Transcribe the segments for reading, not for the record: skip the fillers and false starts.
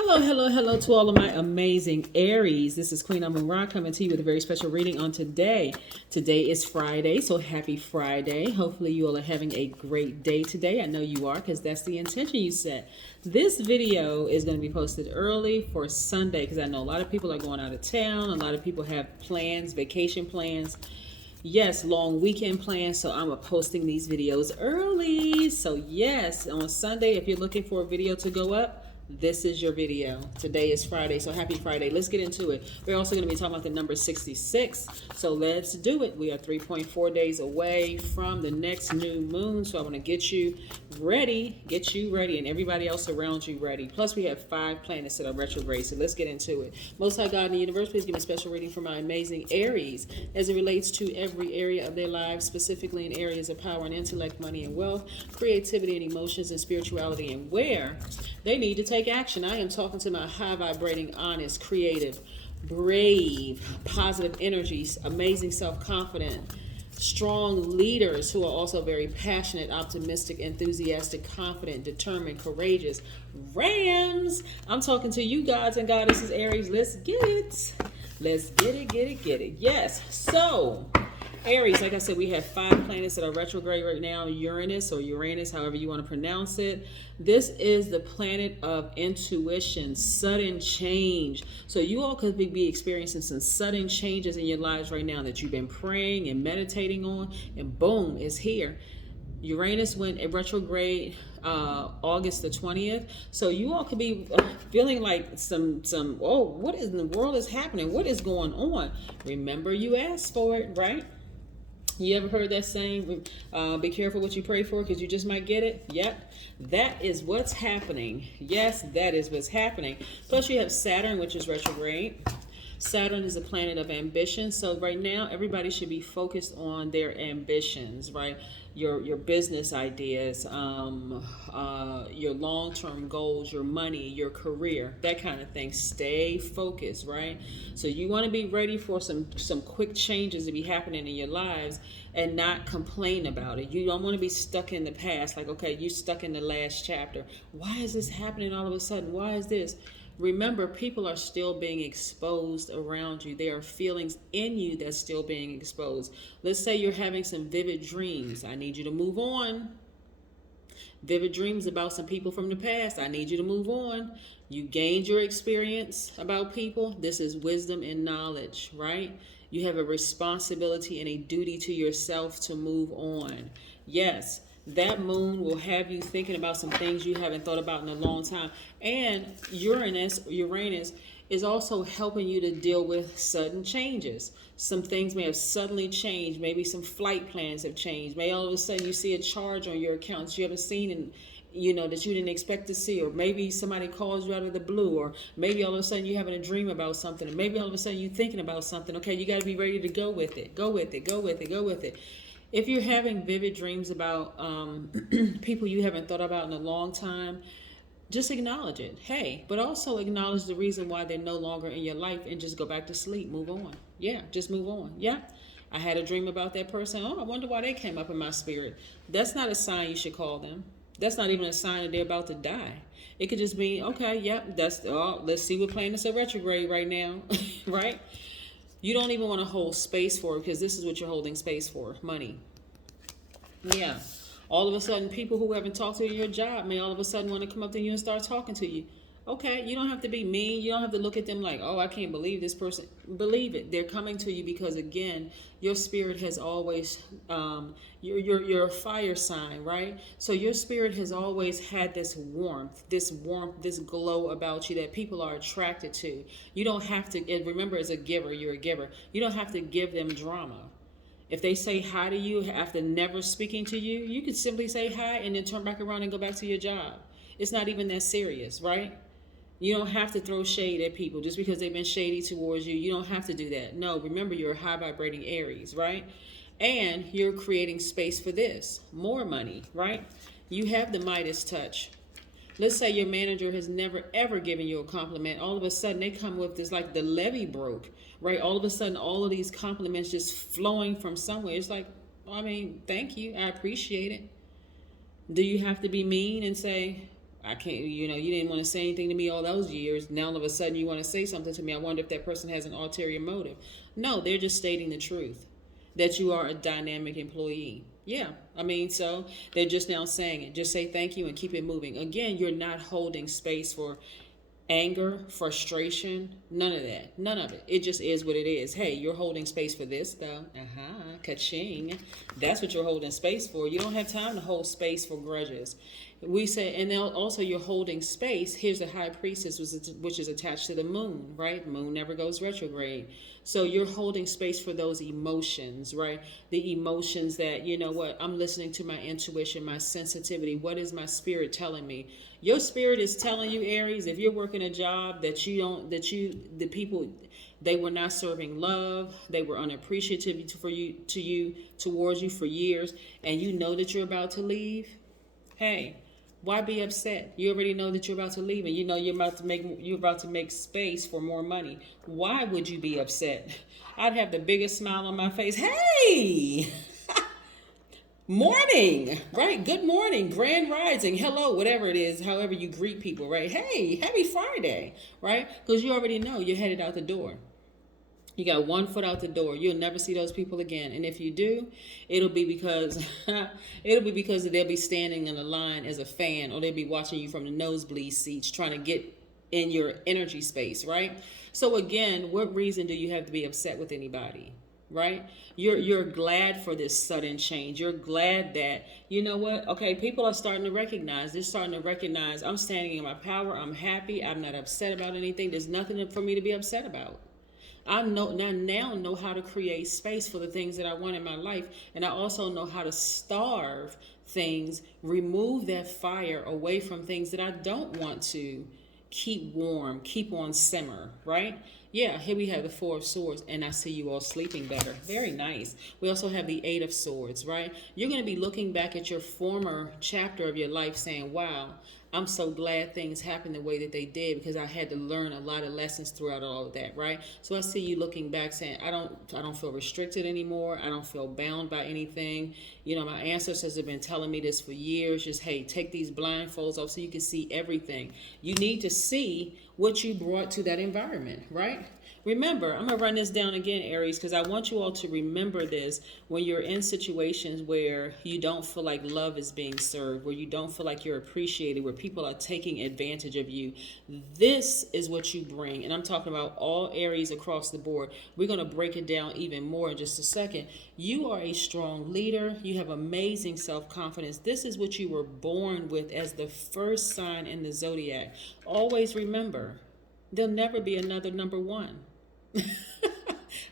Hello, hello, hello to all of my amazing Aries. This is Queen Amun Ra coming to you with a very special reading on today. Today is Friday, so happy Friday. Hopefully you all are having a great day today. I know you are because that's the intention you set. This video is going to be posted early for Sunday because I know a lot of people are going out of town. A lot of people have plans, vacation plans. Yes, long weekend plans, so I'm posting these videos early. So yes, on Sunday, if you're looking for a video to go up, this is your video. Today is Friday, so happy Friday. Let's get into it. We're also going to be talking about the number 66, so let's do it. We are 3.4 days away from the next new moon, so I want to get you ready, and everybody else around you ready. Plus, we have 5 planets that are retrograde, so let's get into it. Most High God in the universe, please give me a special reading for my amazing Aries as it relates to every area of their lives, specifically in areas of power and intellect, money and wealth, creativity and emotions and spirituality, and where they need to take action. I am talking to my high vibrating, honest, creative, brave, positive energies, amazing self-confident, strong leaders who are also very passionate, optimistic, enthusiastic, confident, determined, courageous Rams. I'm talking to you gods and goddesses, Aries. Let's get it. Let's get it. Yes. So Aries, like I said, we have 5 planets that are retrograde right now. Uranus, or Uranus, however you want to pronounce it. This is the planet of intuition, sudden change. So you all could be experiencing some sudden changes in your lives right now that you've been praying and meditating on, and boom, it's here. Uranus went retrograde August the 20th. So you all could be feeling like oh, what in the world is happening? What is going on? Remember, you asked for it, right? You ever heard that saying, be careful what you pray for because you just might get it? Yep, that is what's happening. Yes, that is what's happening. Plus you have Saturn, which is retrograde. Saturn is a planet of ambition. So right now, everybody should be focused on their ambitions, right? Your business ideas, your long-term goals, your money, your career, that kind of thing. Stay focused, right? So you want to be ready for some quick changes to be happening in your lives and not complain about it. You don't want to be stuck in the past. Like, okay, you stuck in the last chapter. Why is this happening all of a sudden? Why is this? Remember, people are still being exposed around you. There are feelings in you that's still being exposed. Let's say you're having some vivid dreams. I need you to move on. Vivid dreams about some people from the past. I need you to move on. You gained your experience about people. This is wisdom and knowledge, right? You have a responsibility and a duty to yourself to move on. Yes. That moon will have you thinking about some things you haven't thought about in a long time. And Uranus is also helping you to deal with sudden changes. Some things may have suddenly changed. Maybe some flight plans have changed. Maybe all of a sudden you see a charge on your account that you haven't seen in, that you didn't expect to see. Or maybe somebody calls you out of the blue. Or maybe all of a sudden you're having a dream about something. And maybe all of a sudden you're thinking about something. Okay, you got to be ready to go with it. Go with it. If you're having vivid dreams about people you haven't thought about in a long time, just acknowledge it. Hey, but also acknowledge the reason why they're no longer in your life and just go back to sleep. Move on. Yeah, just move on. Yeah, I had a dream about that person. Oh, I wonder why they came up in my spirit. That's not a sign you should call them. That's not even a sign that they're about to die. It could just be, okay, yep, let's see what planets are retrograde right now, right? You don't even want to hold space for it because this is what you're holding space for, money. Yeah. All of a sudden, people who haven't talked to you in your job may all of a sudden want to come up to you and start talking to you. Okay, you don't have to be mean. You don't have to look at them like, oh, I can't believe this person. Believe it. They're coming to you because, again, your spirit has always, you're a fire sign, right? So your spirit has always had this warmth, this glow about you that people are attracted to. You don't have to, and remember, as a giver, you're a giver. You don't have to give them drama. If they say hi to you after never speaking to you, you could simply say hi and then turn back around and go back to your job. It's not even that serious, right? You don't have to throw shade at people just because they've been shady towards you. You don't have to do that. No, remember, you're a high vibrating Aries, right? And you're creating space for this. More money, right? You have the Midas touch. Let's say your manager has never, ever given you a compliment. All of a sudden, they come with this, like the levee broke, right? All of a sudden, all of these compliments just flowing from somewhere. It's like, I mean, thank you. I appreciate it. Do you have to be mean and say, I can't, you didn't want to say anything to me all those years. Now all of a sudden you want to say something to me. I wonder if that person has an ulterior motive. No, they're just stating the truth that you are a dynamic employee. Yeah, I mean, so they're just now saying it. Just say thank you and keep it moving. Again, you're not holding space for anger, frustration, none of that. None of it. It just is what it is. Hey, you're holding space for this, though. Ka-ching. That's what you're holding space for. You don't have time to hold space for grudges. We say, and now also you're holding space. Here's the high priestess, which is attached to the moon, right? Moon never goes retrograde. So you're holding space for those emotions, right? The emotions that, you know what, I'm listening to my intuition, my sensitivity. What is my spirit telling me? Your spirit is telling you, Aries, if you're working a job the people, they were not serving love, they were unappreciative towards you for years, and you know that you're about to leave. Hey, why be upset? You already know that you're about to leave, and you know you're about to make space for more money. Why would you be upset? I'd have the biggest smile on my face. Hey, morning, right? Good morning, grand rising, hello, whatever it is, however you greet people, right? Hey, happy Friday, right? Because you already know you're headed out the door. You got one foot out the door. You'll never see those people again. And if you do, it'll be because they'll be standing in a line as a fan, or they'll be watching you from the nosebleed seats trying to get in your energy space, right? So again, what reason do you have to be upset with anybody? Right? You're glad for this sudden change. You're glad that, you know what? Okay, people are starting to recognize. They're starting to recognize I'm standing in my power. I'm happy. I'm not upset about anything. There's nothing for me to be upset about. I now know how to create space for the things that I want in my life. And I also know how to starve things, remove that fire away from things that I don't want to keep warm, keep on simmer, right? Yeah, here we have the Four of Swords, and I see you all sleeping better. Very nice. We also have the Eight of Swords, right? You're going to be looking back at your former chapter of your life saying, wow, I'm so glad things happened the way that they did, because I had to learn a lot of lessons throughout all of that, right? So I see you looking back saying, I don't feel restricted anymore. I don't feel bound by anything. You know, my ancestors have been telling me this for years. Just, hey, take these blindfolds off so you can see everything. You need to see what you brought to that environment, right? Remember, I'm going to run this down again, Aries, because I want you all to remember this when you're in situations where you don't feel like love is being served, where you don't feel like you're appreciated, where people are taking advantage of you. This is what you bring. And I'm talking about all Aries across the board. We're going to break it down even more in just a second. You are a strong leader. You have amazing self-confidence. This is what you were born with as the first sign in the Zodiac. Always remember, there'll never be another number one.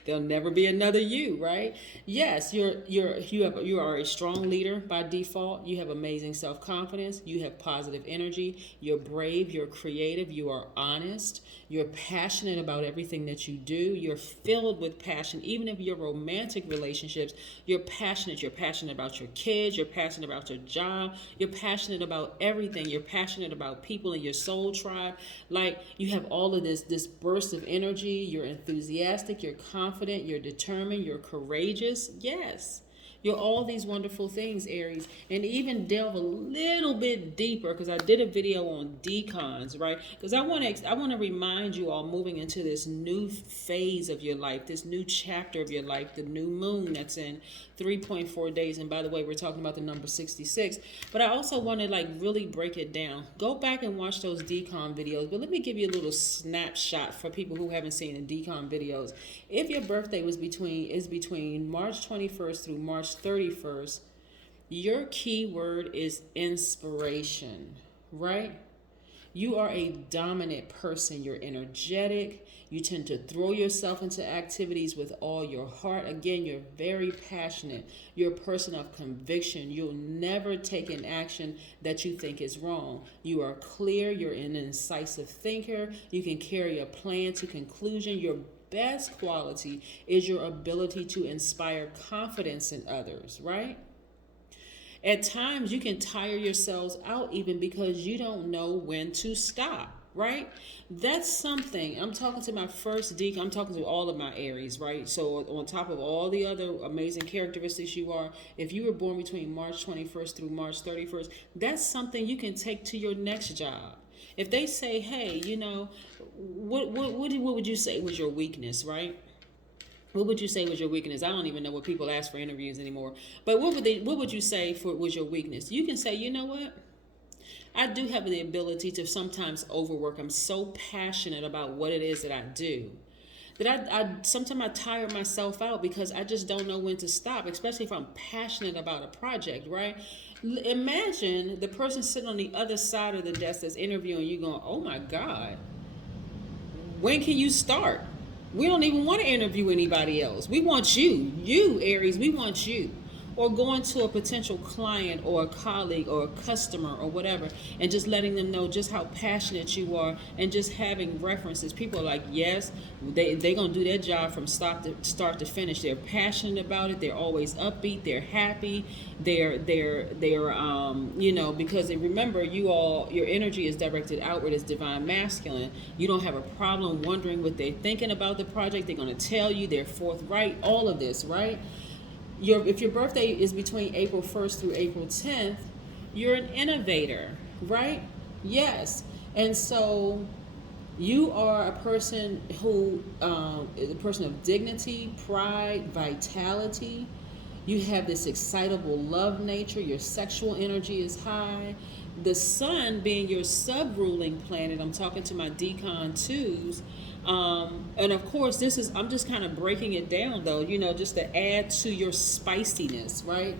There'll never be another you, right? Yes, you are a strong leader by default. You have amazing self-confidence. You have positive energy. You're brave. You're creative. You are honest. You're passionate about everything that you do. You're filled with passion. Even if you're romantic relationships, you're passionate. You're passionate about your kids. You're passionate about your job. You're passionate about everything. You're passionate about people in your soul tribe. Like, you have all of this burst of energy. You're enthusiastic. You're confident. You're determined. You're courageous. Yes. You're all these wonderful things, Aries. And even delve a little bit deeper, because I did a video on decons, right? Because I want to remind you all, moving into this new phase of your life, this new chapter of your life, the new moon that's in 3.4 days. And by the way, we're talking about the number 66. But I also want to really break it down. Go back and watch those decon videos. But let me give you a little snapshot for people who haven't seen the decon videos. If your birthday is between March 21st through March 31st, your key word is inspiration, right? You are a dominant person. You're energetic. You tend to throw yourself into activities with all your heart. Again, you're very passionate. You're a person of conviction. You'll never take an action that you think is wrong. You are clear. You're an incisive thinker. You can carry a plan to conclusion. Your best quality is your ability to inspire confidence in others, right? At times, you can tire yourselves out even because you don't know when to stop. right? That's something. I'm talking to my first decon. I'm talking to all of my Aries, right? So on top of all the other amazing characteristics you are, if you were born between March 21st through March 31st, that's something you can take to your next job. If they say, hey, what would you say was your weakness, right? What would you say was your weakness? I don't even know what people ask for interviews anymore. But what would you say was your weakness? You can say, you know what? I do have the ability to sometimes overwork. I'm so passionate about what it is that I do that I sometimes I tire myself out because I just don't know when to stop, especially if I'm passionate about a project, right? Imagine the person sitting on the other side of the desk that's interviewing you going, oh my God, when can you start? We don't even want to interview anybody else. We want you. You, Aries, we want you. Or going to a potential client or a colleague or a customer or whatever and just letting them know just how passionate you are and just having references. People are like, yes, they're going to do their job from start to finish. They're passionate about it. They're always upbeat. They're happy. They're because remember, your energy is directed outward as divine masculine. You don't have a problem wondering what they're thinking about the project. They're going to tell you. They're forthright. All of this, right? If your birthday is between April 1st through April 10th, you're an innovator, right? Yes. And so you are a person who is a person of dignity, pride, vitality. You have this excitable love nature. Your sexual energy is high. The sun being your sub-ruling planet, I'm talking to my decon twos. And of course, I'm just kind of breaking it down though, just to add to your spiciness, right?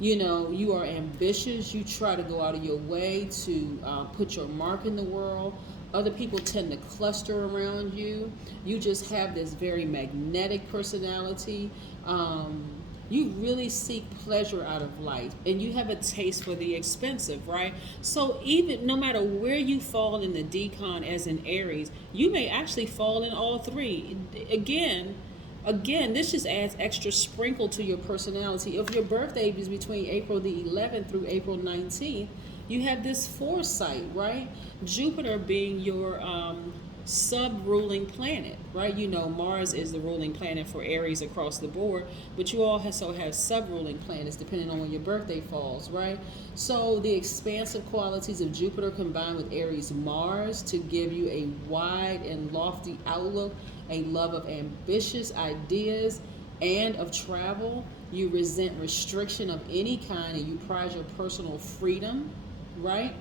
You are ambitious. You try to go out of your way to put your mark in the world. Other people tend to cluster around you. You just have this very magnetic personality. You really seek pleasure out of life, and you have a taste for the expensive, right? So even no matter where you fall in the decon as an Aries, you may actually fall in all three. Again, this just adds extra sprinkle to your personality. If your birthday is between April the 11th through April 19th, you have this foresight, right? Jupiter being your sub-ruling planet, right? Mars is the ruling planet for Aries across the board, but you also have sub-ruling planets depending on when your birthday falls, right? So the expansive qualities of Jupiter combined with Aries Mars to give you a wide and lofty outlook, a love of ambitious ideas and of travel. You resent restriction of any kind and you prize your personal freedom, right?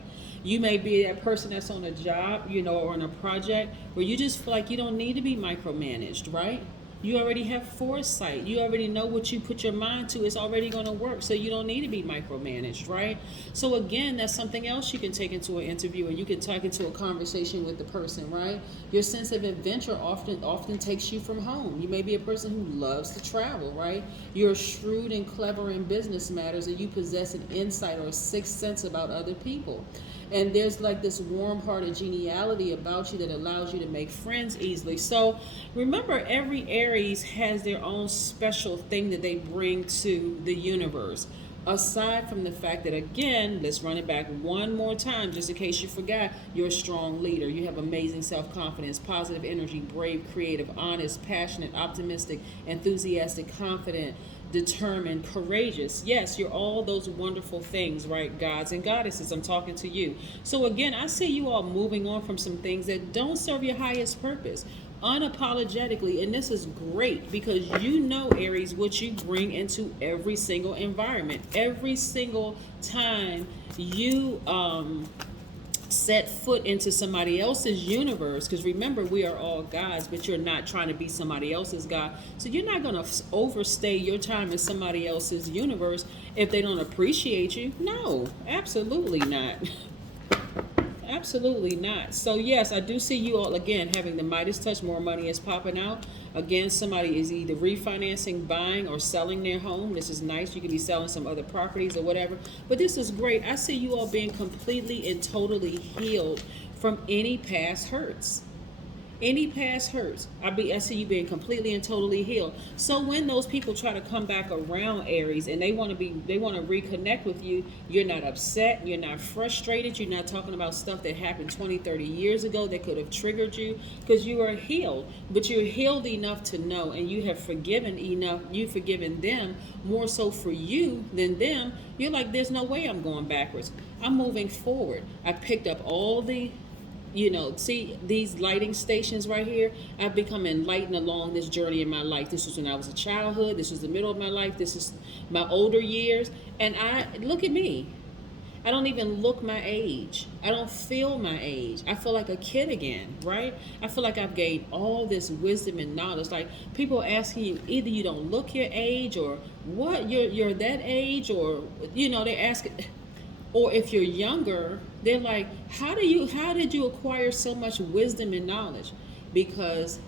You may be that person that's on a job, or on a project where you just feel like you don't need to be micromanaged, right? You already have foresight. You already know what you put your mind to is already going to work, so you don't need to be micromanaged, right? So again, that's something else you can take into an interview, or you can take into a conversation with the person, right? Your sense of adventure often takes you from home. You may be a person who loves to travel, right? You're shrewd and clever in business matters, and you possess an insight or a sixth sense about other people. And there's like this warm-hearted geniality about you that allows you to make friends easily. So remember, every Aries has their own special thing that they bring to the universe. Aside from the fact that, again, let's run it back one more time, just in case you forgot, you're a strong leader. You have amazing self-confidence, positive energy, brave, creative, honest, passionate, optimistic, enthusiastic, confident, determined, courageous. Yes, you're all those wonderful things, right? Gods and goddesses, I'm talking to you. So again, I see you all moving on from some things that don't serve your highest purpose unapologetically, and this is great because Aries, what you bring into every single environment. Every single time you set foot into somebody else's universe, because remember, we are all gods, but you're not trying to be somebody else's god, so you're not going to overstay your time in somebody else's universe if they don't appreciate you. No, absolutely not. Absolutely not. So yes, I do see you all again having the Midas touch. More money is popping out. Again, somebody is either refinancing, buying, or selling their home. This is nice. You could be selling some other properties or whatever. But this is great. I see you all being completely and totally healed from any past hurts. Any past hurts, I see you being completely and totally healed. So when those people try to come back around, Aries, and they want to reconnect with you, you're not upset, you're not frustrated, you're not talking about stuff that happened 20, 30 years ago that could have triggered you, because you are healed. But you're healed enough to know, and you have forgiven enough, you've forgiven them more so for you than them. You're like, there's no way I'm going backwards. I'm moving forward. I picked up all the, see these lighting stations right here. I've become enlightened along this journey in my life. This was when I was a childhood. This was the middle of my life. This is my older years. And I look at me. I don't even look my age. I don't feel my age. I feel like a kid again, right? I feel like I've gained all this wisdom and knowledge. Like people asking you, either you don't look your age, or what, you're that age, or they ask, or if you're younger, they're like, how did you acquire so much wisdom and knowledge? Because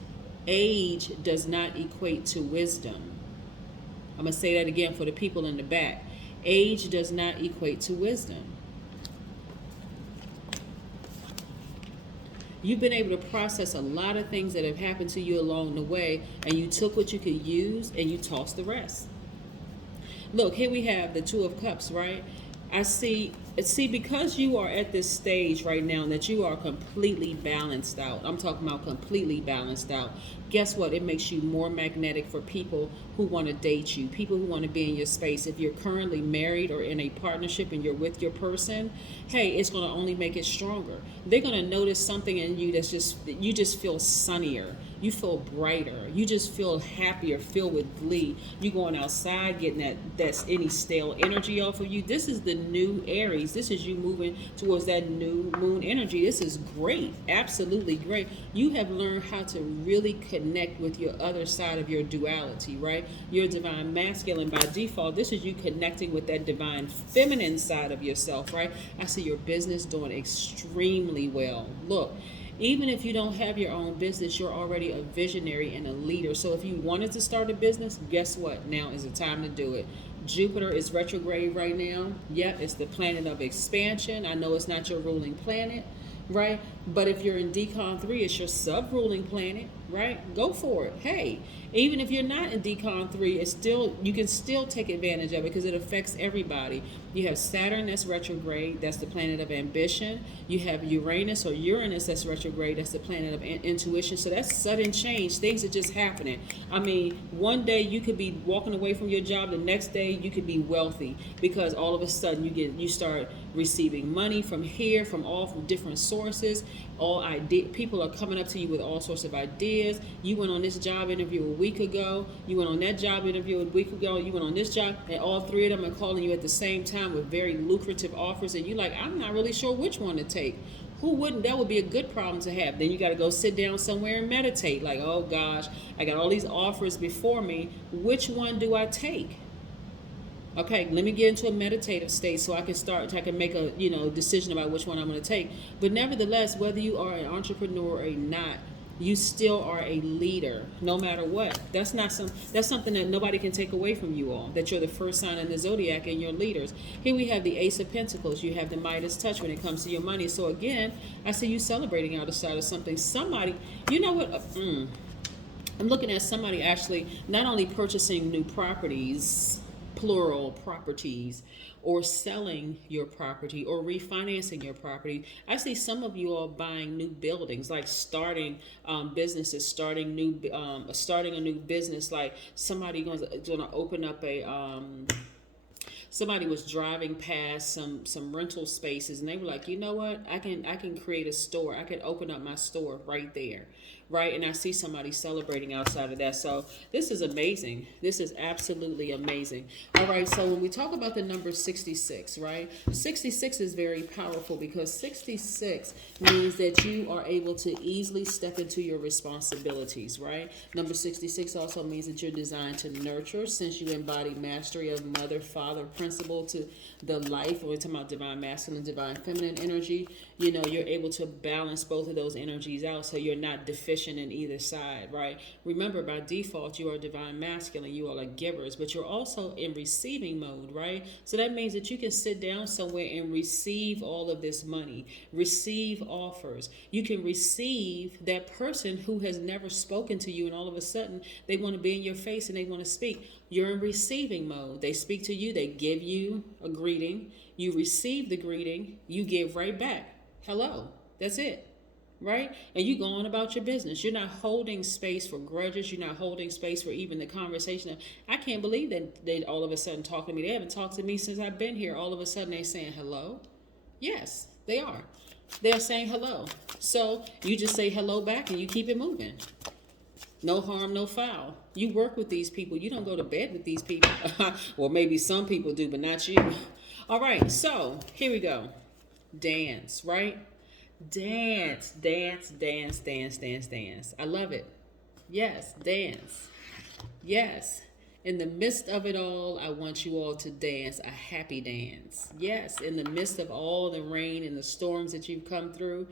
age does not equate to wisdom. I'm going to say that again for the people in the back. Age does not equate to wisdom. You've been able to process a lot of things that have happened to you along the way, and you took what you could use and you tossed the rest. Look, here we have the Two of Cups, right? I see, because you are at this stage right now that you are completely balanced out. I'm talking about completely balanced out. Guess what? It makes you more magnetic for people who want to date you, people who want to be in your space. If you're currently married or in a partnership and you're with your person, hey, it's going to only make it stronger. They're going to notice something in you you just feel sunnier. You feel brighter. You just feel happier, filled with glee. You going outside, getting that's any stale energy off of you. This is the new Aries. This is you moving towards that new moon energy. This is great. Absolutely great. You have learned how to really connect with your other side of your duality, right? Your divine masculine by default. This is you connecting with that divine feminine side of yourself, right? I see your business doing extremely well. Look, even if you don't have your own business, you're already a visionary and a leader. So if you wanted to start a business, guess what? Now is the time to do it. Jupiter is retrograde right now. Yeah, it's the planet of expansion. I know it's not your ruling planet, right? But if you're in Decon 3, it's your sub-ruling planet, right? Go for it. Hey, even if you're not in Decon 3, you can still take advantage of it because it affects everybody. You have Saturn that's retrograde, that's the planet of ambition. You have Uranus that's retrograde, that's the planet of intuition. So that's sudden change. Things are just happening. I mean, one day you could be walking away from your job, the next day you could be wealthy because all of a sudden you start receiving money from different sources. People are coming up to you with all sorts of ideas. You went on this job interview a week ago. You went on that job interview a week ago. You went on this job, and all three of them are calling you at the same time with very lucrative offers. And you're like, I'm not really sure which one to take. Who wouldn't? That would be a good problem to have. Then you got to go sit down somewhere and meditate. Like, oh gosh, I got all these offers before me. Which one do I take? Okay, let me get into a meditative state so I can make a decision about which one I'm going to take. But nevertheless, whether you are an entrepreneur or not, you still are a leader, no matter what. That's something that nobody can take away from you all. That you're the first sign in the Zodiac and you're leaders. Here we have the Ace of Pentacles. You have the Midas touch when it comes to your money. So again, I see you celebrating outside of something. Somebody, you know what? I'm looking at somebody actually not only purchasing new properties, plural properties, or selling your property or refinancing your property. I see some of you all buying new buildings, like starting businesses, starting a new business. Like somebody going to open up somebody was driving past some rental spaces and they were like, you know what, I can create a store. I can open up my store right there, right? And I see somebody celebrating outside of that. So this is amazing. This is absolutely amazing. All right, so when we talk about the number 66, right? 66 is very powerful because 66 means that you are able to easily step into your responsibilities, right? Number 66 also means that you're designed to nurture, since you embody mastery of mother, father, principle to the life, or we're talking about divine masculine, divine feminine energy, you know, you're able to balance both of those energies out so you're not deficient in either side, right? Remember, by default, you are divine masculine, you all are givers, but you're also in receiving mode, right? So that means that you can sit down somewhere and receive all of this money, receive offers. You can receive that person who has never spoken to you, and all of a sudden they want to be in your face and they want to speak. You're in receiving mode. They speak to you, they give you a greeting, you receive the greeting, you give right back. Hello. That's it. Right? And you go on about your business. You're not holding space for grudges. You're not holding space for even the conversation of, I can't believe that they all of a sudden talk to me. They haven't talked to me since I've been here. All of a sudden they're saying hello. Yes, they are. They're saying hello. So you just say hello back and you keep it moving. No harm, no foul. You work with these people. You don't go to bed with these people. Well, maybe some people do, but not you. All right, so here we go. Dance, right? Dance, dance, dance, dance, dance, dance. I love it. Yes, dance. Yes. In the midst of it all, I want you all to dance a happy dance. Yes, in the midst of all the rain and the storms that you've come through,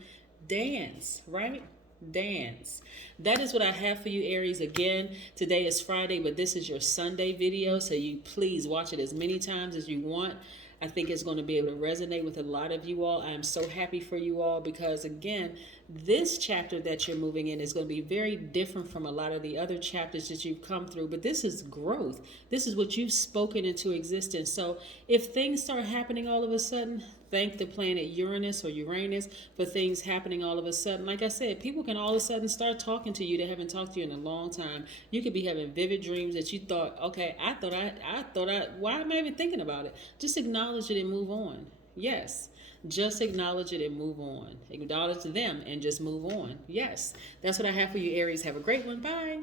dance, right? Dance. That is what I have for you, Aries. Again, today is Friday, but this is your Sunday video, so you please watch it as many times as you want. I think it's going to be able to resonate with a lot of you all. I'm so happy for you all because, again, this chapter that you're moving in is going to be very different from a lot of the other chapters that you've come through. But this is growth. This is what you've spoken into existence. So if things start happening all of a sudden, thank the planet Uranus or Uranus for things happening all of a sudden. Like I said, people can all of a sudden start talking to you. They haven't talked to you in a long time. You could be having vivid dreams that you thought, okay, why am I even thinking about it? Just acknowledge it and move on. Yes. Just acknowledge it and move on. Acknowledge them and just move on. Yes. That's what I have for you, Aries. Have a great one. Bye.